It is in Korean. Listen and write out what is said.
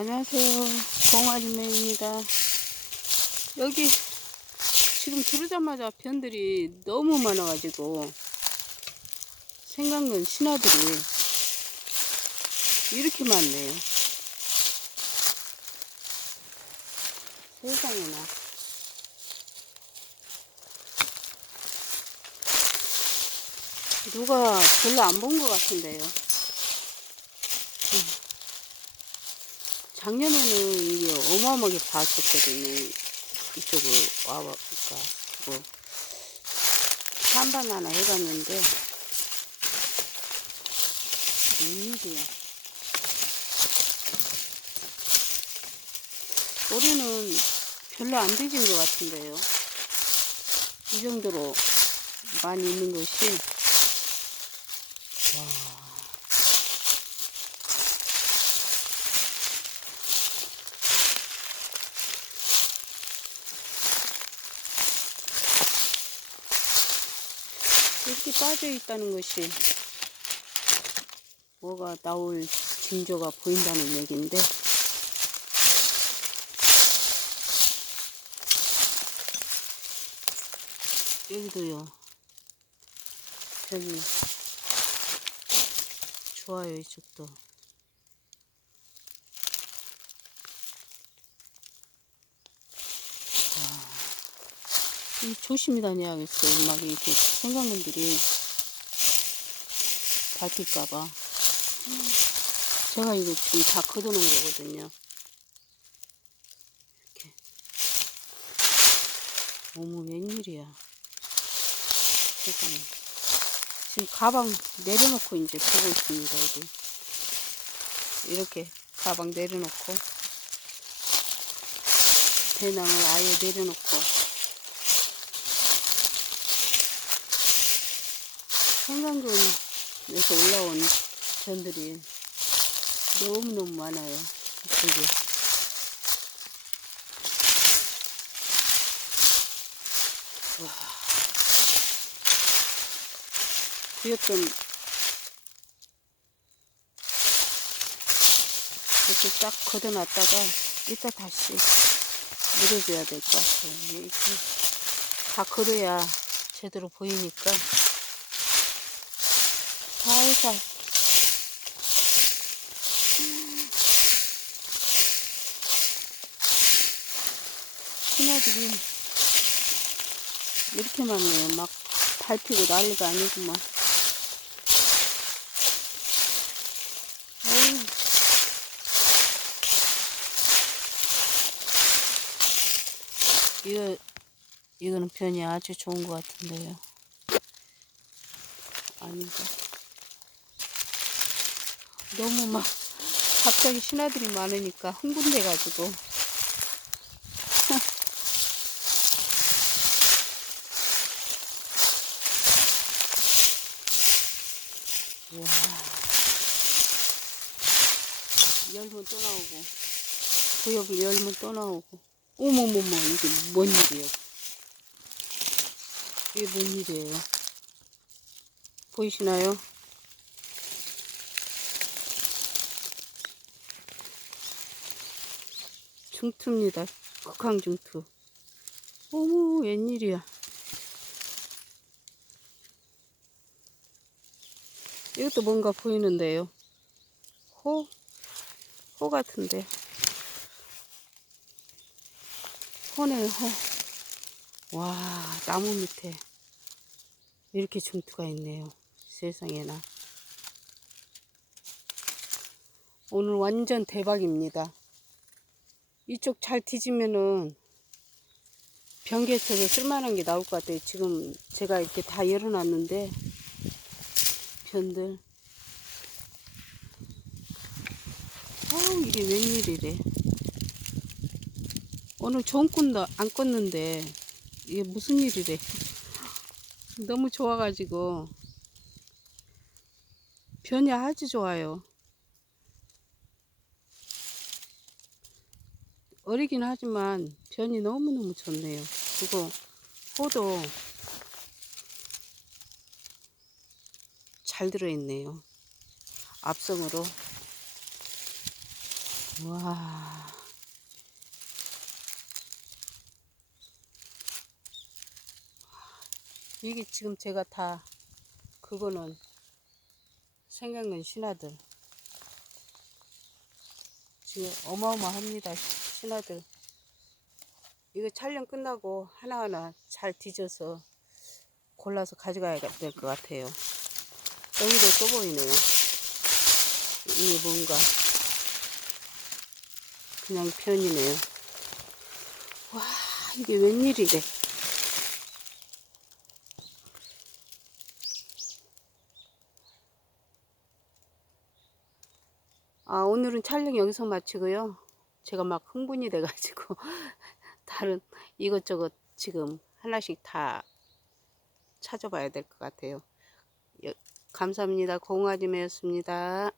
안녕하세요. 공아줌매입니다. 여기 지금 들어오자마자 변들이 너무 많아가지고 생강근 신화들이 이렇게 많네요. 세상에나. 누가 별로 안 본 것 같은데요. 작년에는 이게 어마어마하게 봤었거든요. 이쪽으로 와보니까 뭐 찬반 하나 해봤는데 웬일이야. 올해는 별로 안 되진 것 같은데요. 이 정도로 많이 있는 것이. 와. 이렇게 빠져 있다는 것이 뭐가 나올 징조가 보인다는 얘기인데, 여기도요 변이 좋아요. 이쪽도 이 조심히 다녀야겠어요. 막 이렇게 생강근들이 밟힐까봐. 제가 이거 지금 다 걷어놓은 거거든요. 이렇게. 어머, 웬일이야. 세상에. 지금 가방 내려놓고 이제 보고 있습니다. 여기. 이렇게 가방 내려놓고 배낭을 아예 내려놓고 생강근에서 올라온 변들이 너무너무 많아요. 이쪽에. 와. 그였던 이렇게 쫙 걷어놨다가 이따 다시 물어줘야 될 것 같아요. 이렇게 다 걷어야 제대로 보이니까 살살 신화들이 이렇게 많네요. 막 밟히고 난리가 아니구만. 이거는 변이 아주 좋은 것 같은데요. 아닌가? 너무 막 갑자기 신화들이 많으니까 흥분돼가지고. 와. 열면 또 나오고, 구엽을 열면 또 나오고. 어머머머, 이게 뭔 일이에요? 이게 뭔 일이에요? 보이시나요? 중투입니다. 극황중투. 어머, 웬일이야. 이것도 뭔가 보이는데요. 호 같은데. 호네요, 호. 와, 나무 밑에 이렇게 중투가 있네요. 세상에나. 오늘 완전 대박입니다. 이쪽 잘 뒤지면은 변기에서도 쓸만한 게 나올 것 같아요. 지금 제가 이렇게 다 열어놨는데 변들. 아우, 이게 웬일이래. 오늘 좋은 꿈도 안 꿨는데 이게 무슨 일이래. 너무 좋아가지고. 변이 아주 좋아요. 어리긴 하지만 변이 너무너무 좋네요. 그리고 호도 잘 들어있네요. 앞성으로. 와. 이게 지금 제가 다 그거는 생강근 신화들 지금 어마어마합니다. 신화들 이거 촬영 끝나고 하나하나 잘 뒤져서 골라서 가져가야 될 것 같아요. 여기도 또 보이네요. 이게 뭔가 그냥 편이네요. 와, 이게 웬일이래. 아, 오늘은 촬영 여기서 마치고요. 제가 막 흥분이 돼가지고 다른 이것저것 지금 하나씩 다 찾아봐야 될 것 같아요. 감사합니다. 공아지매였습니다.